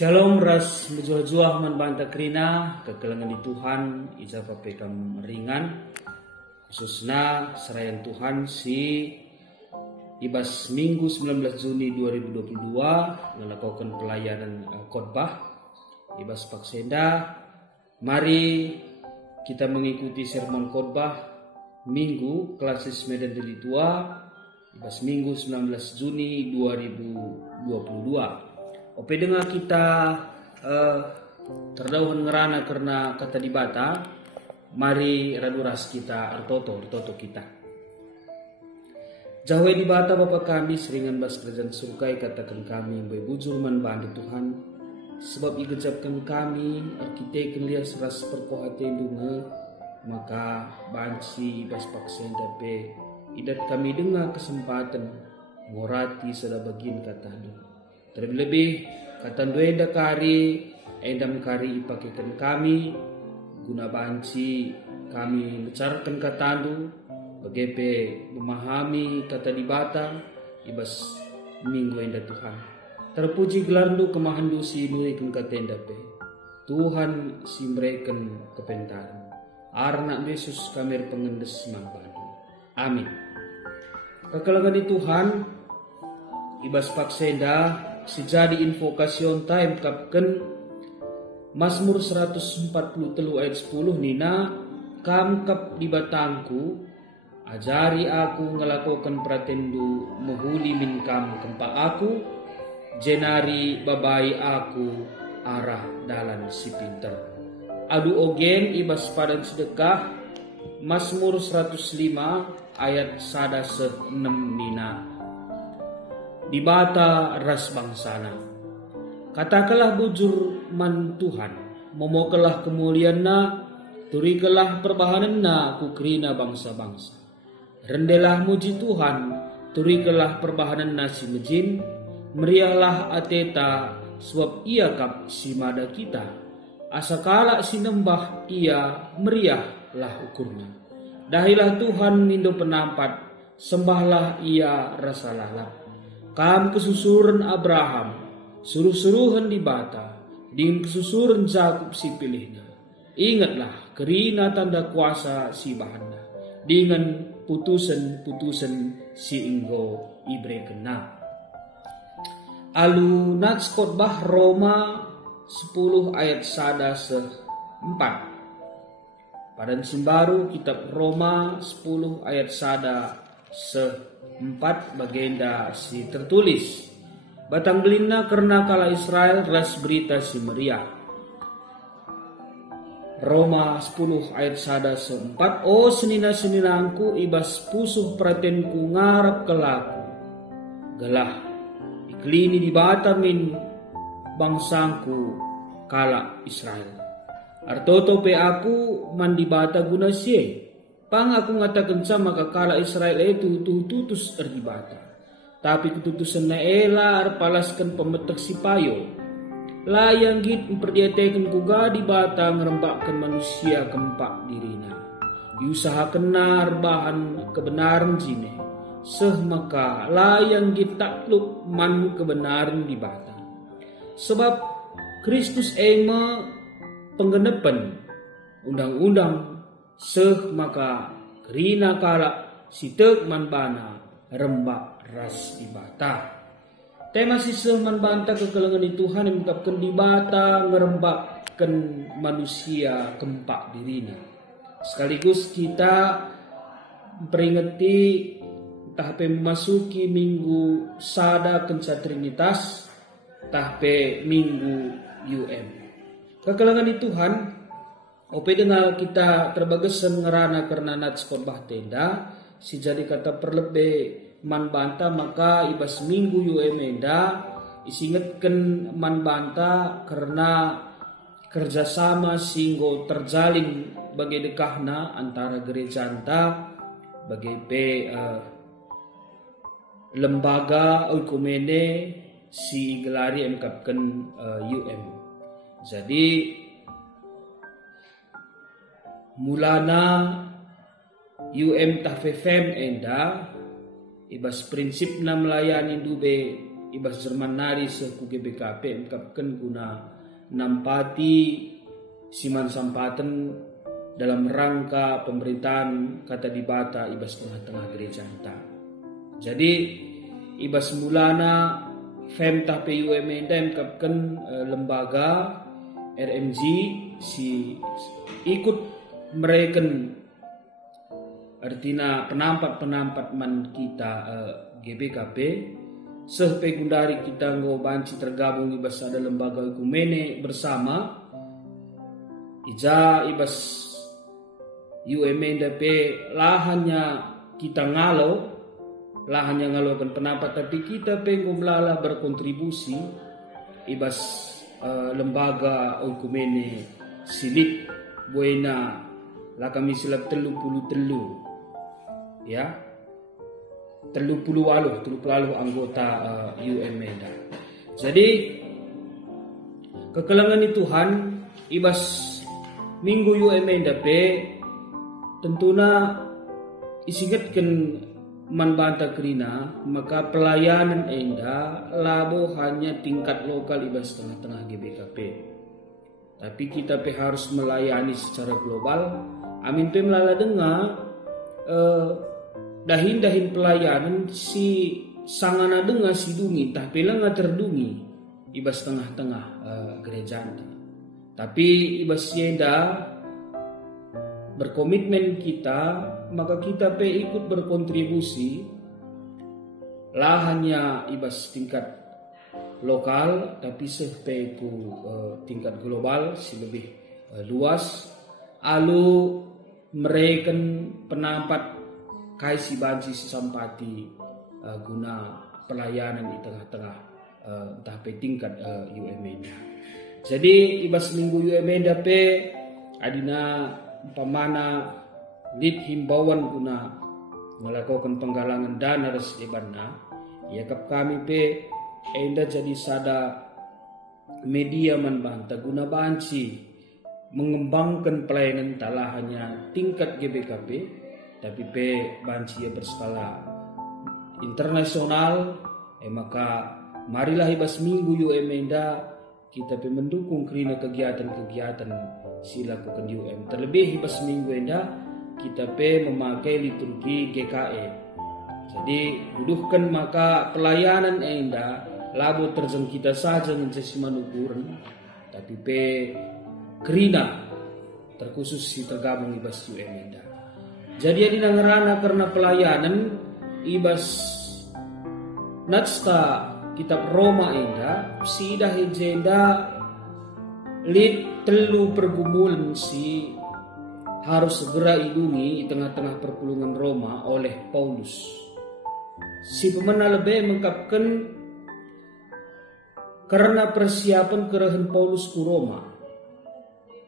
Shalom ras berjuah-juah man banta krina kekelengan di Tuhan ija papekam ringan khususnya serayan Tuhan si ibas Minggu 19 Juni 2022 melakukan pelayanan khotbah ibas Paksenda. Mari kita mengikuti sermon khotbah Minggu Klasis Medan Deli Tua ibas Minggu 19 Juni 2022. Ope dengar kita terdauhan ngerana karena kata dibata, mari raduras kita artoto kita. Jauh dibata Bapa kami seringan bas kerajaan surgai katakan kami bebujur man bantu Tuhan sebab igejapkan kami arkitek lias ras perkohate dunga maka banci bas paksen dape idat kami dengar kesempatan ngorati sada bagin kata terlebih kata duenda kari endam kari ipakaikan kami guna banci kami mencarkan katandu bagepe memahami kata dibata ibas minggu enda Tuhan terpuji gelardu kemahandu si nuikan kata endape Tuhan simreken kepentaran arna Yesus kamir pengendes mambadu amin. Kekalangan di Tuhan ibas paksenda sejadi invokasion time kapken Mazmur 143 ayat 10 nina kam kap di batangku ajari aku ngelakukan pratendu mohuli min kam kempa aku jenari babai aku arah dalan si pinter adu ogen ibas padan sedekah Mazmur 105 ayat 106 nina dibata ras bangsana. Katakanlah bujur man Tuhan, momokelah kemuliaan-Na, turikelah perbahanan-Na kukrina bangsa-bangsa. Rendelah muji Tuhan, turikelah perbahanan-Na si mejin, meriahlah ateta sebab ia kap si mada kita. Asakala sinembah ia meriahlah ukurnya. Dahilah Tuhan mindo penampat, sembahlah ia rasa lalap. Kam kesusuran Abraham, suruh-suruhan dibata, din kesusuran Jakub si pilihnya. Ingatlah kerina tanda kuasa si bahanda, dengan putusan-putusan si inggo ibre kena. Alu nats khotbah Roma 10 ayat 1 4. Padan simbaru kitab Roma 10 ayat 1 4 bagenda si tertulis batang gelina karena kala Israel ras berita si meriah. Roma 10 ayat 1 4 O senina-seninangku ibas pusuh pratenku ngarap kelaku gelah iklini dibata min bangsangku kala Israel artoto pe aku mandibata guna sie pang aku ngatakan sama kakala Israel itu tutus erdibata. Tapi ketutusan na ela arpalaskan pemetak si payo. Layang git memperdiatakan kuga dibata ngerembakkan manusia kempak dirina. Diusahakan nar bahan kebenaran jine. Seh maka layang git takluk man kebenaran dibata. Sebab Kristus ema penggenepan undang-undang seh maka kerina kala sitek manbana rembak ras dibata. Tema si seh manbanta kekelengan di Tuhan yang mengungkapkan dibata ngerembakkan manusia kempak dirina. Sekaligus kita memperingati tahpe memasuki minggu sada kenca Trinitas tahpe minggu UM. Kekelengan di Tuhan ope dengar kita terbagesan ngerana karena nats khotbah tenda si jadi kata perlebe man banta maka ibas minggu emenda isingetkan man banta karena kerjasama singgo terjalin bagi dekahna antara gereja anta bagi lembaga oikumene si gelari mengkapkan UM. Jadi mulana UM tafefem enda ibas prinsip na melayani dube ibas Jerman nari seku GBKP mengkapkan guna nampati siman sampatan dalam rangka pemerintahan kata di Bata ibas tengah-tengah gereja kita. Jadi ibas mulana femtah PUM mengkapkan lembaga RMG si ikut mereken artinya penampat man kita GBKP sepegundari kita banci tergabung ibas ada lembaga ekumene bersama ija ibas UMNDP lahannya kita lahannya ngalokan pendapat tapi kita pengen melala berkontribusi ibas lembaga ekumene silik buena lah kami silap 33 ya 30 anggota UMNDA. Jadi kekelangan Tuhan ibas minggu UMNDP tentunya isingatkan manbanta kerina maka pelayanan enda labo hanya tingkat lokal ibas tengah-tengah GBKP. Tapi kita harus melayani secara global. Amin pe melala dengar dahin pelayanan si sangana dengar si dungi tapi lah terdungi ibas tengah-tengah gereja anta. Tapi ibas yenda berkomitmen kita maka kita pe ikut berkontribusi lah hanya ibas tingkat lokal tapi sepe ku tingkat global si lebih luas alu mereken penampat kaisi banci sampati guna pelayanan di tengah-tengah entah pe tingkat UMNDA. Jadi ibas minggu UMNDA pe adina pamana lid himbauan guna melakukan penggalangan dana resdebanna ya kap kami pe enda jadi sada media manbanta guna banci mengembangkan pelayanan tak hanya tingkat GBKP tapi pe banci ya berskala internasional maka marilah ibas minggu UMNDA kita pe mendukung kerana kegiatan-kegiatan silakukan UM. Terlebih ibas minggu enda kita pe memakai liturgi GKE. Jadi buduhkan maka pelayanan enda labo terjeng kita saja mencari manukuran tapi pe kerina terkhusus si tergabung ibas UM enda. Jadi adina ngerana karena pelayanan ibas natsta kitab Roma enda si dah ejenda lid telu pergumulan si harus segera idungi di tengah-tengah perpulungan Roma oleh Paulus. Si pemena lebih mengkapkan karena persiapan kerahan Paulus ke Roma.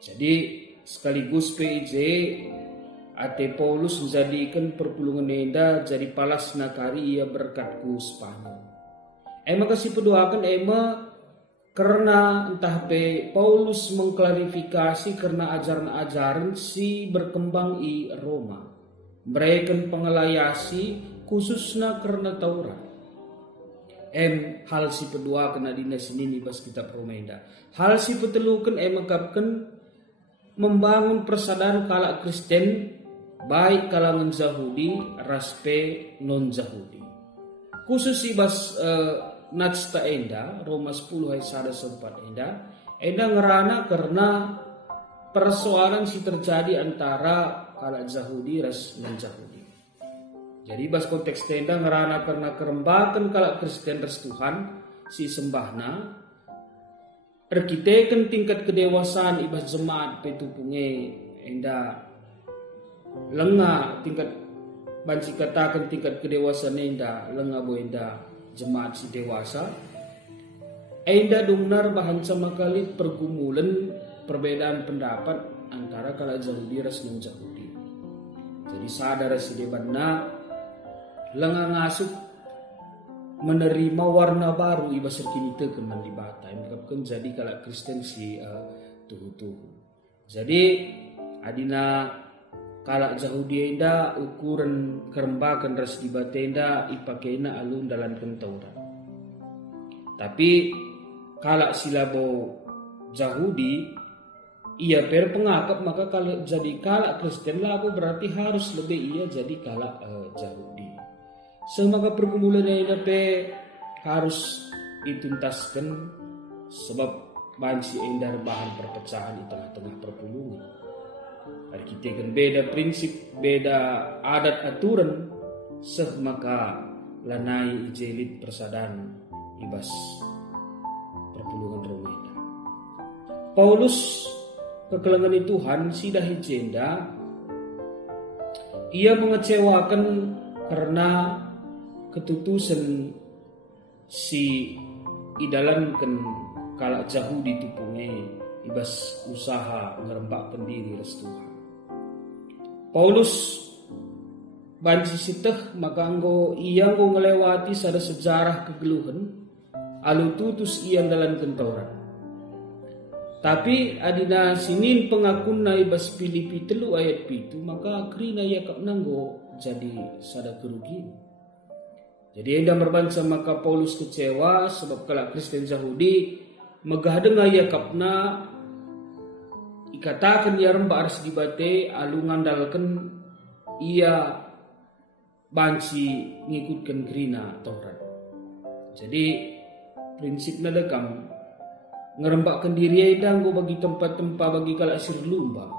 Jadi sekaligus PIJ ate Paulus menjadikan perpulungan enda jadi palas nakari ia berkatku Spanyol. Maka si pedoakan karena entah pe Paulus mengklarifikasi karena ajaran-ajaran si berkembang i Roma. Mereka pengelayasi khususnya karena Taurat. Hal si pedoakan adina sini bas kitab Roma enda. Hal si petelukan mengkapkan membangun persadaran kalak Kristen baik kalangan Yahudi raspe non Yahudi. Khusus ibas natsta enda Roma 10 ayat 1 sempat enda ngerana karena persoalan si terjadi antara kalak Yahudi ras non Yahudi. Jadi bas konteks enda ngerana karena kerembakan kalak Kristen ras Tuhan si sembahna erkiteken tingkat kedewasaan ibas jemaat petupunge enda lenga tingkat banci katakan tingkat kedewasaan enda lenga bo enda jemaat si dewasa enda dumnar bahan sama kali pergumulan perbedaan pendapat antara kala Yahudi ras non Yahudi. Jadi sadar si debanna lenga ngasuk menerima warna baru ibas serkinite keman di bata mengkapkan jadi kala Kristen si tuhu-tuhu. Jadi adina kala Yahudi enda ukuran kerembakan ras di batenda ipakena alun dalam Taurat. Tapi kalau silabo Yahudi ia pengakap, maka kalau jadi kalak Kristen labo berarti harus lebih ia jadi kalak Yahudi. Semaka pergumulan ini harus dituntaskan sebab banci endar bahan perpecahan di tengah-tengah perpulungan. Kita kan beda prinsip, beda adat aturan, maka lanai ijelit persadan ibas perpulungan Romena. Paulus kekelengan Tuhan sidah hijenda, ia mengecewakan karena ketutusan si idalankan kalak Yahudi tupunge ibas usaha ngerembakkan diri res Tuhan. Paulus banci siteh maka ia ngelewati sada sejarah kegeluhan alu tutus ia dalam Taurat. Tapi adina sinin pengakunna ibas Filipi 3 ayat 7 maka akhirnya yakap nanggo jadi sada kerugian. Jadi enda berbansa maka Paulus kecewa sebab kalak Kristen Yahudi megah dengar yakapna ikatakan ia rembak aras dibate alu ngandalkan ia banci ngikutkan gerina Taurat. Jadi prinsipnya dekam ngerembakkan diri eda go bagi tempat-tempat bagi kalak sir lumba.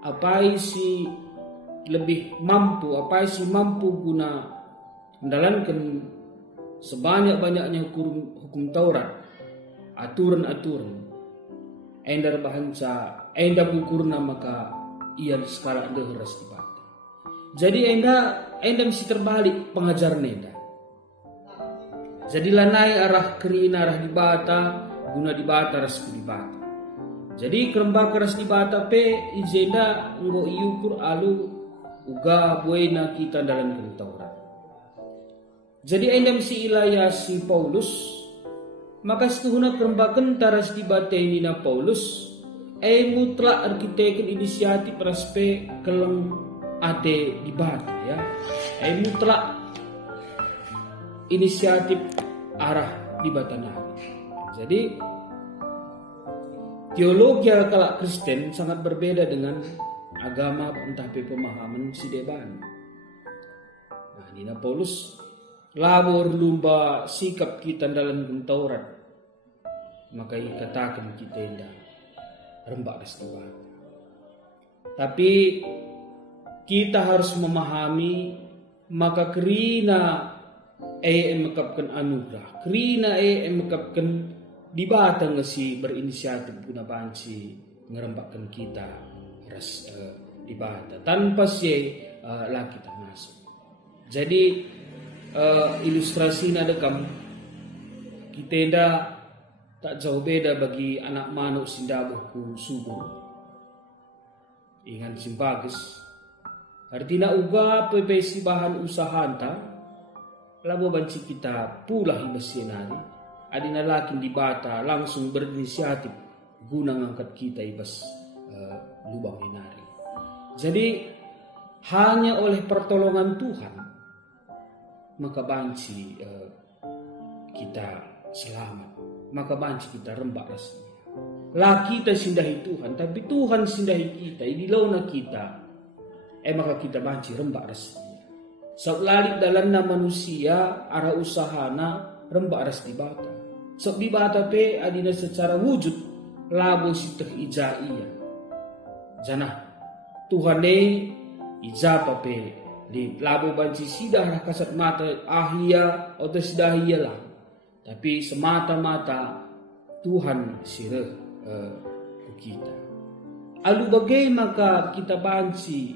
Apa isi lebih mampu, apa isi mampu guna mendalankan sebanyak-banyaknya hukum Taurat, aturan-aturan. Endar bahanca, endar ukurna maka ia sekarang deheras dibata. Jadi enda mesti terbalik pengajaran enda. Jadi lanai arah kerina arah dibata, guna dibata ras dibata. Jadi kerembak ras dibata ijenda nggo iukur alu uga buena kita dalam Taurat. Jadi enda mesti ilaya si Paulus. Maka setuhuna kerembakan taras dibateni na Paulus mutlak arkiteken inisiatif raspe keleng ade dibata ya. Mutlak inisiatif arah dibatana. Jadi teologi kalak Kristen sangat berbeda dengan agama entah pemahaman si deban. Nah, dina Paulus labor lumba sikap kita dalam Taurat, maka katakan kita indah rembak dibata. Tapi kita harus memahami maka kerina mekapkan anugerah, kerina mekapkan dibata ngesi berinisiatif guna banci ngerembakkan kita ras dibata tanpa si laki kita masuk. Jadi ilustrasi nadekam kita indah tak jauh beda bagi anak manuk sindabuhku subur. Ingan simbages. Artinya uga pepesi bahan usaha anta. Labo banci kita pulah ibasinari. Adina lakin dibata langsung berinisiatif guna ngangkat kita ibas lubang hinari. Jadi hanya oleh pertolongan Tuhan maka banci kita selamat. Maka banci kita rembak rasanya. Lah kita sindahi Tuhan, tapi Tuhan sindahi kita, idilaw na kita. Maka kita banci rembak rasanya. Sok lalik dalam na manusia, arah usahana, rembak ras dibata. Sok dibata adina secara wujud, labo sitah ija iya. Janah, Tuhan ija di labo banci sidah kasat mata ahia atau sidah iya lah. Tapi semata-mata Tuhan sireh kita. Alu bagai maka kita banci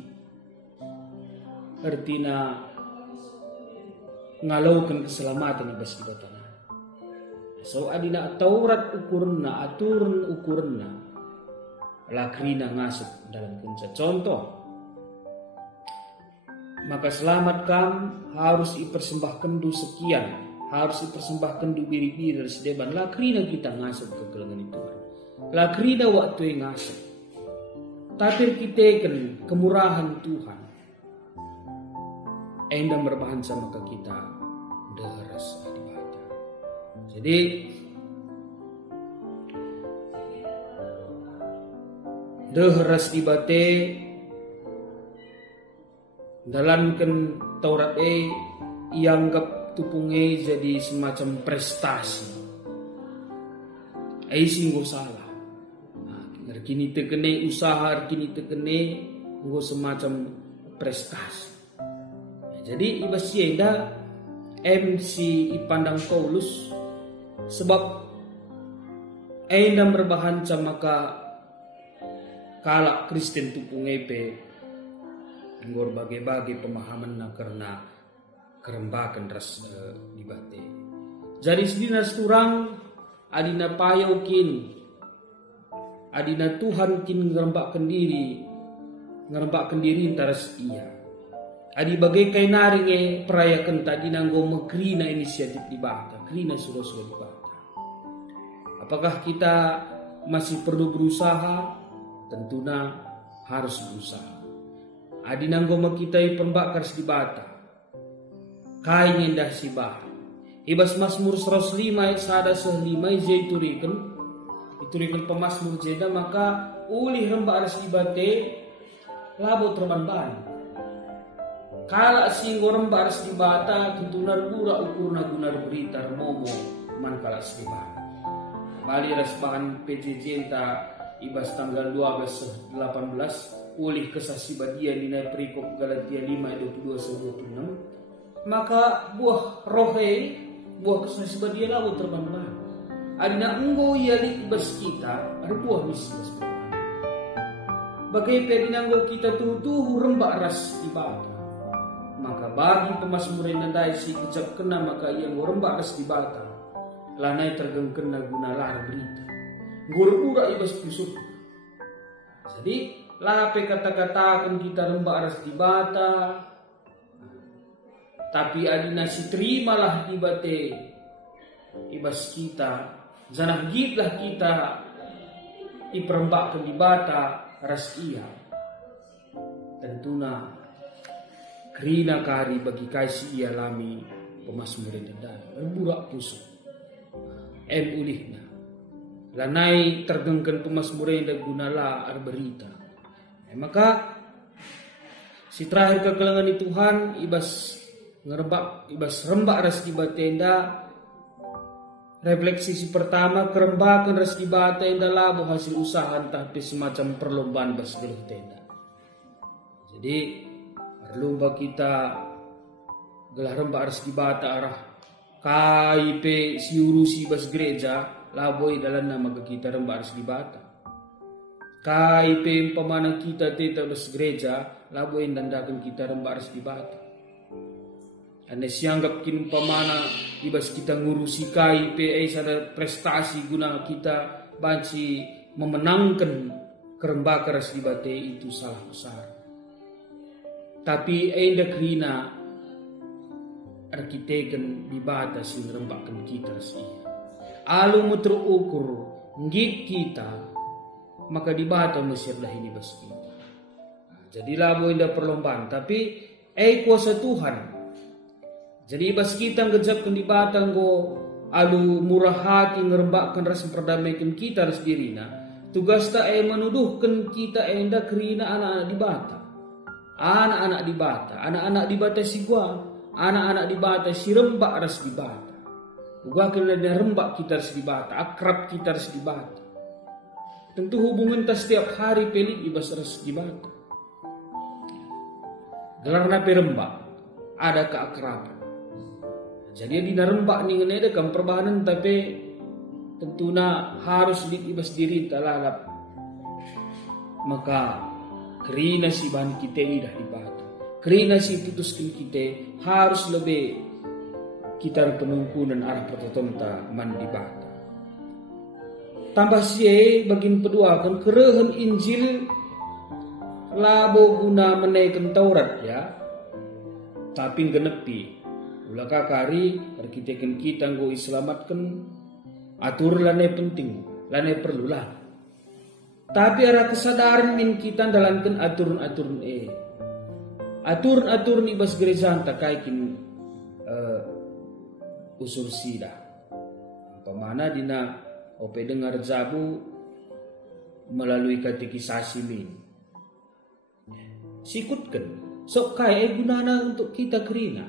artinya ngalaukan keselamatan ibas kita tanah. So adina Taurat ukurna, aturan ukurna, lakrina ngasut dalam kunca. Contoh, maka selamat kam harus dipersembahkan du sekian. Harus dipersembahkan du biri-biri dari sedeban. Lakrina kita ngasut ke kelengan itu. Lakrina waktu yang ngasut. Tapi kita kan kemurahan Tuhan. Endang berbahan sama ke kita. Deras adibata. Jadi deheras ibate dalankan Taurat ianggap tupunge jadi semacam prestasi. Singgo salah. Kini tekene usaha, kini tekene nggo semacam prestasi. Jadi ibas yenda MC ipandang Paulus sebab enda berbahanca maka kalak Kristen tupungepe ngor bagai-bagai pemahaman na karena kerembakan ras dibate. Jadi sedinas turang adina payau kin adina Tuhan kin ngerembakkan diri taras iya. Adi bagai kay naringe perayakan tadi nanggo mekrina inisiatif dibata, krina sudah dibata. Apakah kita masih perlu berusaha? Tentunya harus berusaha. Adi nanggo makitai pembakar dibata. Kai nyendah sibah. Ibas Mazmur 105 sada 5 iturikan pemasmur jeda maka ulih rembak aras dibate labo terban-ban. Kala singgo rembak aras dibata tentunya pura ukurna gunar berita momo man kala sibah. Bali ras bahan PJJ ta ibas tanggal 12-18 ulih kesasibadia dinai perikop Galatia 5:22-26 maka buah rohe buah kesasibadia lalu terban-ban adina enggo yali ibas kita ada buah misi ibas bagai pedinanggo kita tuh rembak ras dibata maka bagi pemasmurin nandai si kecap kena maka ia rembak ras dibata lanai tergengken na guna lar berita guru-gura ibas pusuk. Jadi lape kata-katakan kita rembak ras dibata tapi adina si terimalah dibate ibas kita janah gitlah kita iperembakkan dibata ras iya tentuna krina kari bagi kaisi ia lami pemasmurin dan berburak pusuk ulihna lanai tergengken pemasmurin dan gunala berita maka si terakhir kekelengan Tuhan ibas rembak ras dibatenda refleksi si pertama kerembakan ras dibatenda labo hasil usaha tapi semacam perlombaan bas geluh tenda. Jadi berlomba kita gelah rembak ras dibata arah KIP si urusi bas gereja laboi dalam nama kita rembak ras dibata. KIP pemana kita teta bas gereja laboi dandakan kita rembak ras dibata. Ane sianggap kin pamana ibas kita ngurusi KIP sada prestasi guna kita banci memenangkan kerembaka ras dibate itu salah besar. Tapi enda krina arkiteken dibata sing rembakan kita ras iya. Alu muter ukur ngit kita maka dibata mesirlah ini bas kita. Jadi labo enda perlombaan tapi kuasa Tuhan. Jadi bas kita ngejapkan di batang go alu murah hati ngerembakkan ras perdamaikan kita ras dirina. Tugas ta menuduhkan kita enda kerina anak-anak di bata. Anak-anak di bata, anak-anak di bata si gua, anak-anak di bata si rembak ras di bata. Gua kena rembak kita ras di bata, akrab kita ras di bata. Tentu hubungan ta setiap hari pelik ibas ras di bata. Gelarna perembak, ada keakraban. Jadi di narembak ni ngene kan perbahanan tapi tentunya harus diibas diri talalap. Maka kerina si bahan kita dah dibata. Kerina si putuskan kita harus lebih kita penungkunan arah pertonta man dibata. Tambah si bagian kedua kan kerehem Injil labo guna menaikkan Taurat ya. Tapi genepi ulaka kari arkiteken kita nggo iselamatkan atur lane penting lane perlulah tapi ada kesadaran min kita dalankan aturan-aturan aturan ibas gereja tak kaikin usur sida Pamana dina ope dengar jabu melalui katekisasi min. Sikutkan sok kaya gunana untuk kita kerina.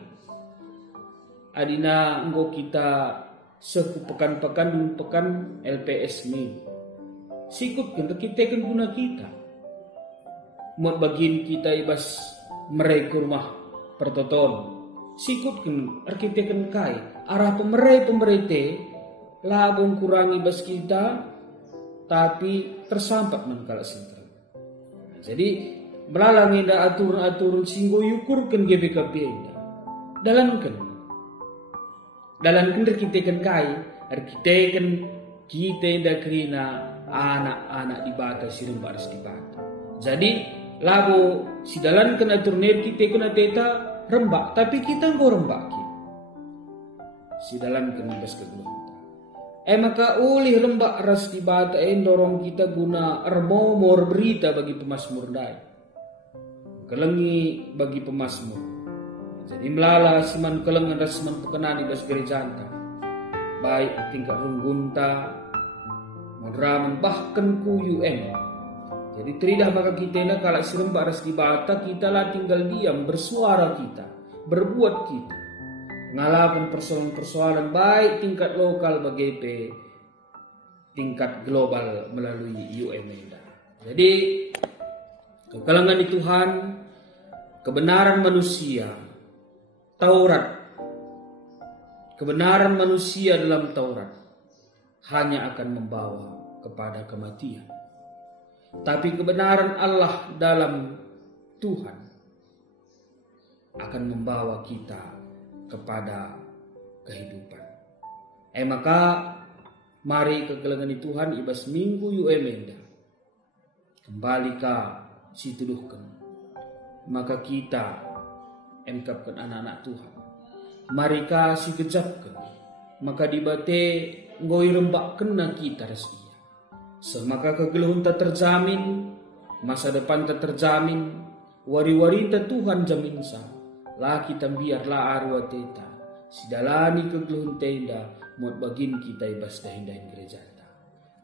Adina enggo kita seku pekan-pekan LPS mi. Sikutkan kita kan guna kita. Mau bagian kita ibas mereka rumah pertoton. Sikutkan arkitekan kai arah pemerintah labong kurangi bas kita tapi tersampat mengkala sentra. Jadi melalang inda aturan-aturan singgo yukurkan GBKP inda. Dalankan arkitekan kai arkitekan kita inda kerina anak-anak di bata sirem baris di bata. Jadi labo si dalankan aturan kita kena teta rembak, tapi kita nggak rembak kita. Si dalam kenibas kegeluhan. Maka ulih rembak ras di bata dorong kita guna ermomor berita bagi pemasmur dai. Kelengi bagi pemasmur. Jadi melala siman kelengan ras siman pekenani bas gerejanta. Baik tingkat runggunta, medraman bahkan ku UN. Jadi teridah maka kita nak kalau serembak ras di bata kita lah tinggal diam bersuara kita, berbuat kita, ngalakan persoalan-persoalan baik tingkat lokal bagi tingkat global melalui UMEDA. Jadi kekalangan di Tuhan, kebenaran manusia, Taurat, kebenaran manusia dalam Taurat hanya akan membawa kepada kematian. Tapi kebenaran Allah dalam Tuhan akan membawa kita kepada kehidupan. Maka mari kegelangan Tuhan ibas minggu UMEDA kembali ke si tuduhkan. Maka kita engkapkan anak-anak Tuhan. Mari si kejapkan. Maka dibate ngoi rembak kena kita resmi. Semaka kegeluhan tak terjamin, masa depan tak terjamin, wari-wari tak Tuhan jamin sah. Lah kita biarlah arwah teta, sidalani kegeluhan tenda, muat bagin kita ibas dahin-dahin gereja.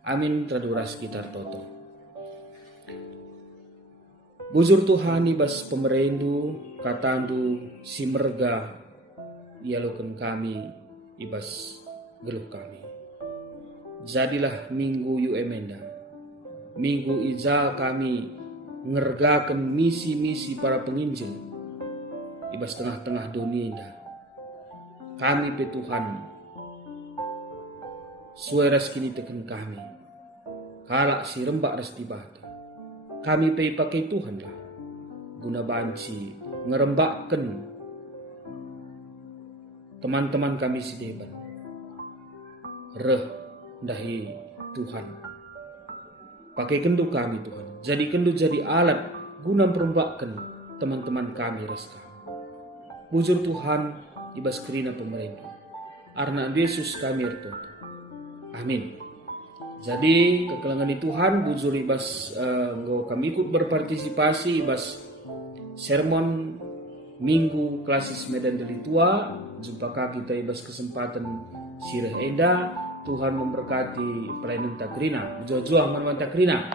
Amin traduras sekitar toto. Bujur Tuhan ibas pemerendu, katandu si merga, ialukan kami ibas geluh kami. Jadilah minggu UMEDA, minggu ija kami ngergakan misi-misi para penginjil ibas tengah-tengah dunia. Kami pe Tuhan sueras kini teken kami kalak si rembak ras di bata. Kami pe pakai Tuhan lah guna banci ngerembakkan teman-teman kami si deban dahi Tuhan. Pakai kendu kami Tuhan. Jadi kendu jadi alat guna perombakan teman-teman kami ras kami. Bujur Tuhan ibas kerina pemerintah. Arna Yesus kami ertoto. Amin. Jadi kekelangan di Tuhan bujur ibas kami ikut berpartisipasi ibas sermon minggu klasis Medan Delitua. Jumpa kita ibas kesempatan sirah eda. Tuhan memberkati pelayanan takrina. Jujur man takrina.